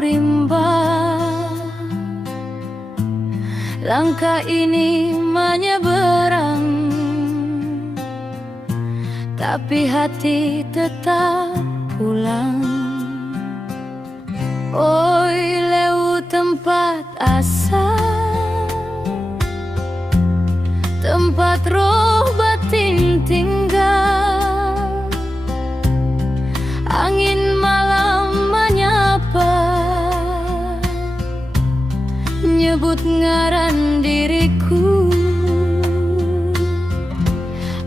rimba. Langkah ini menyeberang, tapi hati tetap pulang. Oi leu tempat asal, tempat roh batin tinggal. Angin malam menyapa, nyebut ngaran diriku.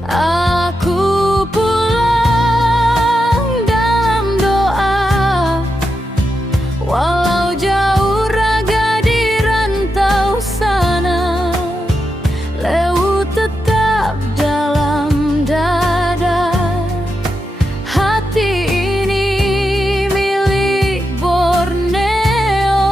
Aku pulang dalam doa, walau jauh raga di rantau sana. Leu tetap dalam dada, hati ini milik Borneo.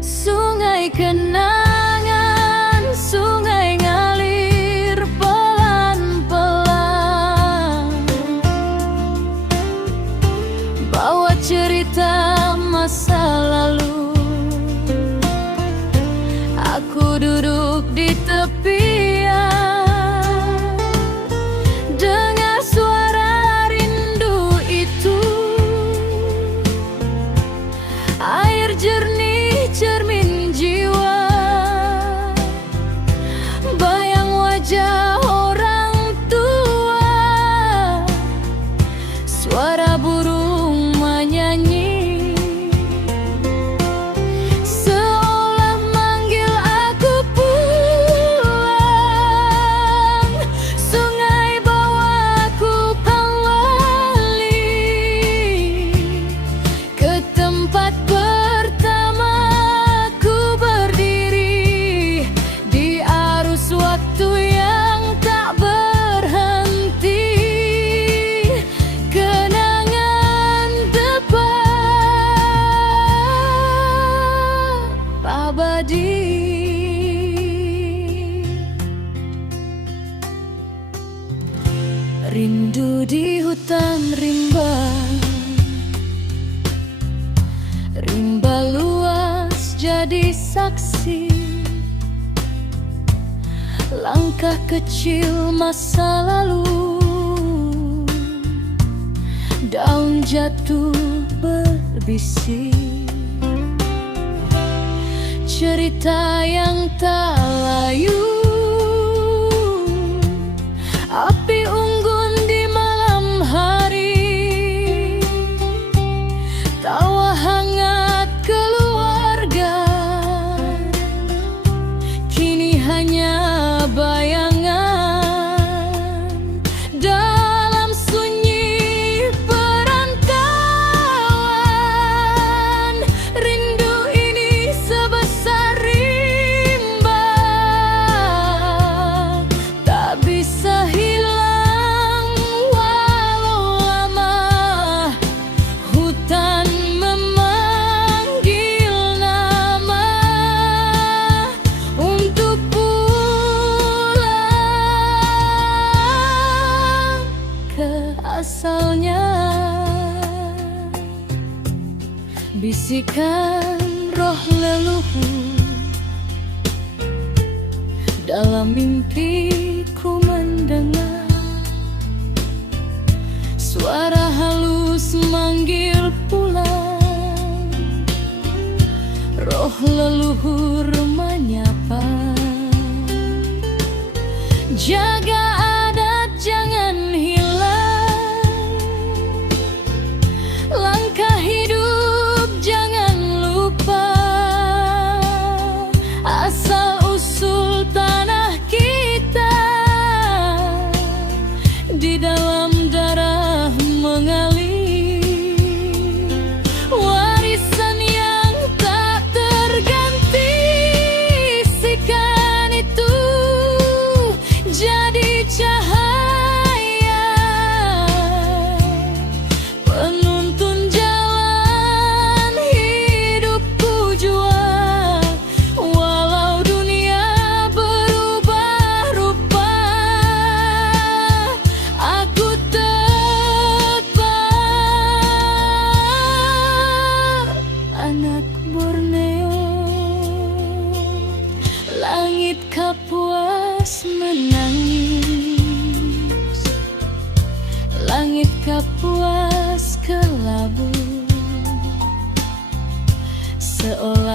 Sungai kenangan, sungai ngalir pelan-pelan, bawa cerita masa lalu. Aku duduk di tepian, dengar suara rindu itu. Air jernih cermin jiwa, bayang wajah orang tua. Suara burung menyanyi, seolah manggil aku pulang. Sungai bawa aku kembali ke tempat pertama ku berdiri, di arus waktu yang tak berhenti. Kenangan tetap abadi. Rindu di hutan rimba, rimba luas jadi saksi. Langkah kecil masa lalu, daun jatuh berbisik. Cerita yang tak layu, api unggun di malam hari. Tawa hangat keluarga, kini hanya bayangan dalam sunyi perantauan. Rindu ini sebesar rimba, tak bisa hilang walau lama. Hutan memanggil nama untuk pulang ke asalnya. Bisikan roh leluhur dalam mimpiku mendengar, suara halus manggil pulang. Roh leluhur menyapa, jaga adat jangan hilang. Langkah hidup jangan lupa, asal usul tanah kita.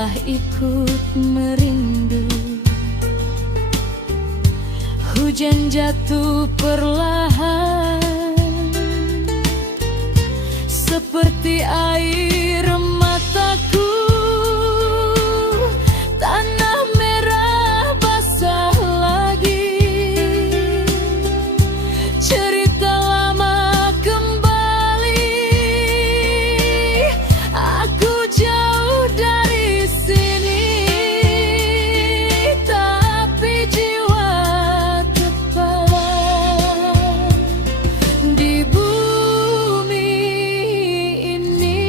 telah ikut merindu. Hujan jatuh perlahan, seperti air mataku. Tanah merah basah lagi, cerita lama kembali. Aku jauh dari sini, tapi jiwa terpalang di bumi ini.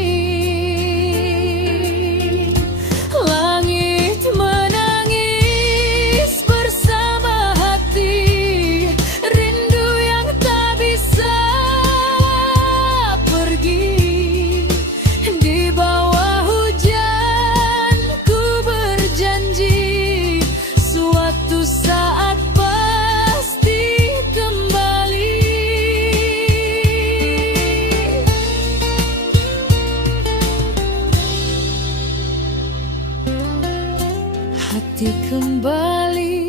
Langit menangis bersama hati, rindu yang tak bisa pergi. Di bawah hujan ku berjanji, suatu saat pasti kembali. Hati kembali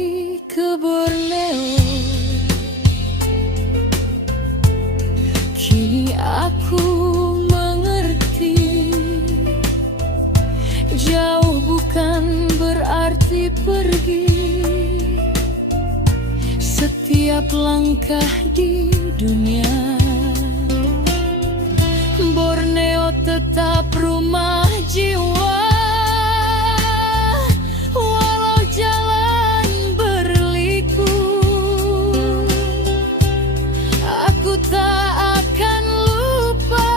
ke Borneo. Kini aku mengerti, jauh bukan berarti pergi. Setiap langkah di dunia, Borneo tetap rumah jiwa. Walau jalan berliku, aku tak akan lupa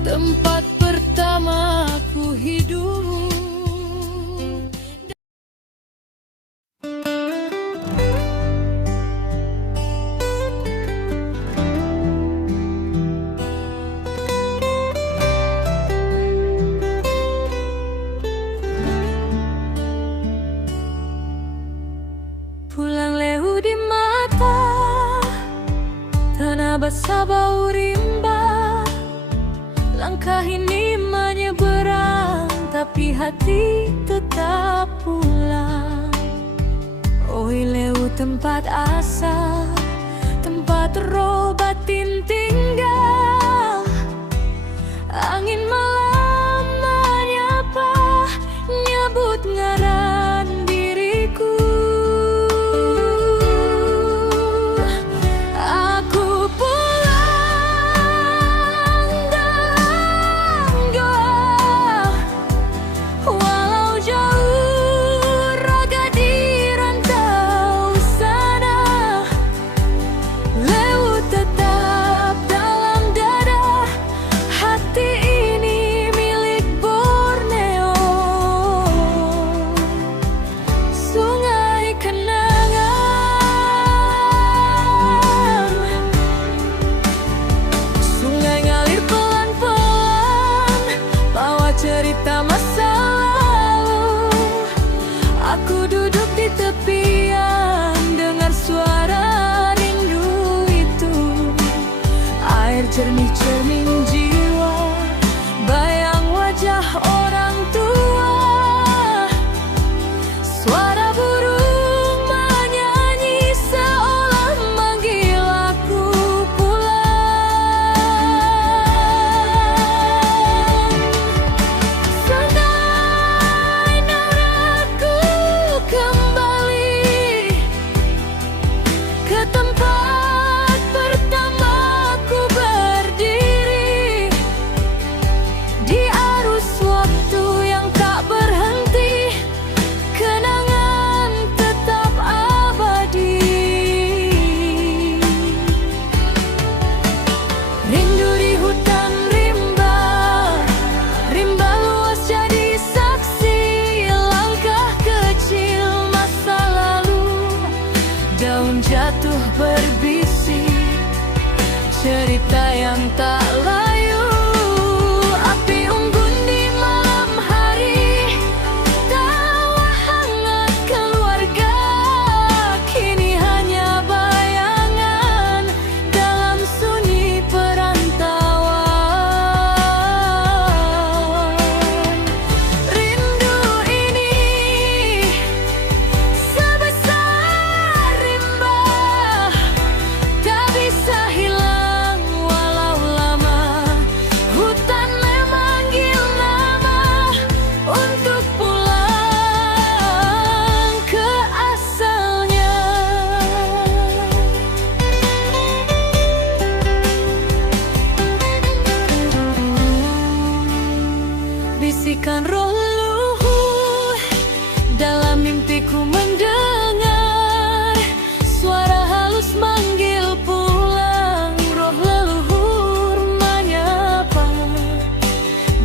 tempat pertama ku hidup. Pulang lehu di mata, tanah basah bau rimba. Langkah ini menyeberang, tapi hati tetap pulang. Oi lehu tempat asa, tempat roh batin tinggal. Angin malam menyapa, nyebut ngaran diriku. Aku pulang dalam doa, walau jauh raga di rantau sana. Lewu tetap dalam dada, hati ini milik Borneo. Sungai kenangan, sungai ngalir pelan-pelan, bawa cerita masa lalu. Aku duduk di tepian, dengar suara rindu itu. Air jernih cermin jiwa, bayang wajah orang tua. Suara burung menyanyi seolah manggil aku pulang. Sampai naraku kembali ke tempat pertama ku berdiri.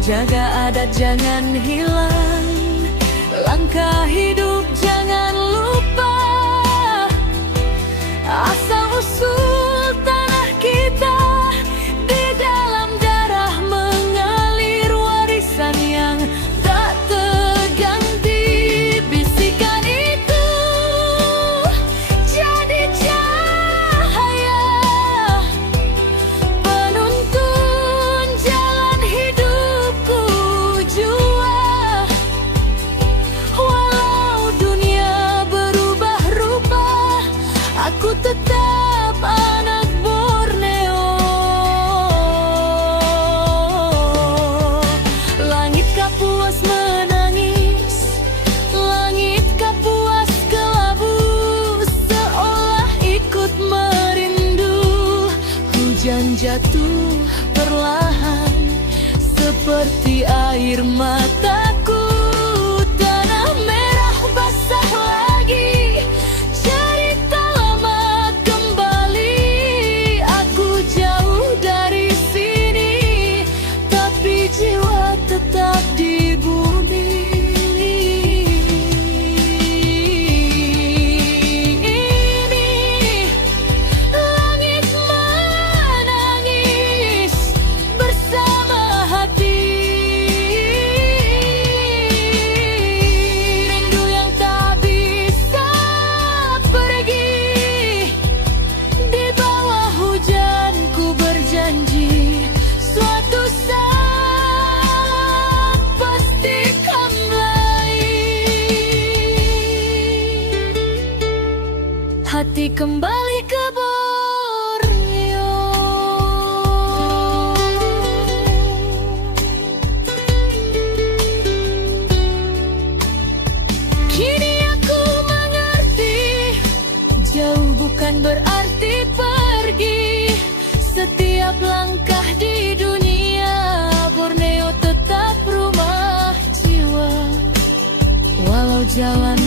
Jaga adat jangan hilang, langkah hidup jangan lupa. Asal usul tanah kita di dalam darah mengalir, warisan yang tak terganti. Bisikan itu jadi cahaya penuntun jalan hidupku jua. Walau dunia berubah rupa, aku tetap anak Borneo. Langit Kapuas menangis, langit Kapuas kelabu, seolah ikut merindu. Hujan jatuh perlahan seperti air mataku. Tanah merah basah lagi, cerita lama kembali. Aku jauh dari sini, tapi jiwa tetap di bumi ini. Langit menangis bersama hati, rindu yang tak bisa pergi. Di bawah hujan ku berjanji, suatu saat pasti kembali. Hati kembali ke Borneo. Kini aku mengerti, jauh bukan berarti pergi. Setiap langkah di dunia, Borneo tetap rumah jiwa. Walau jalan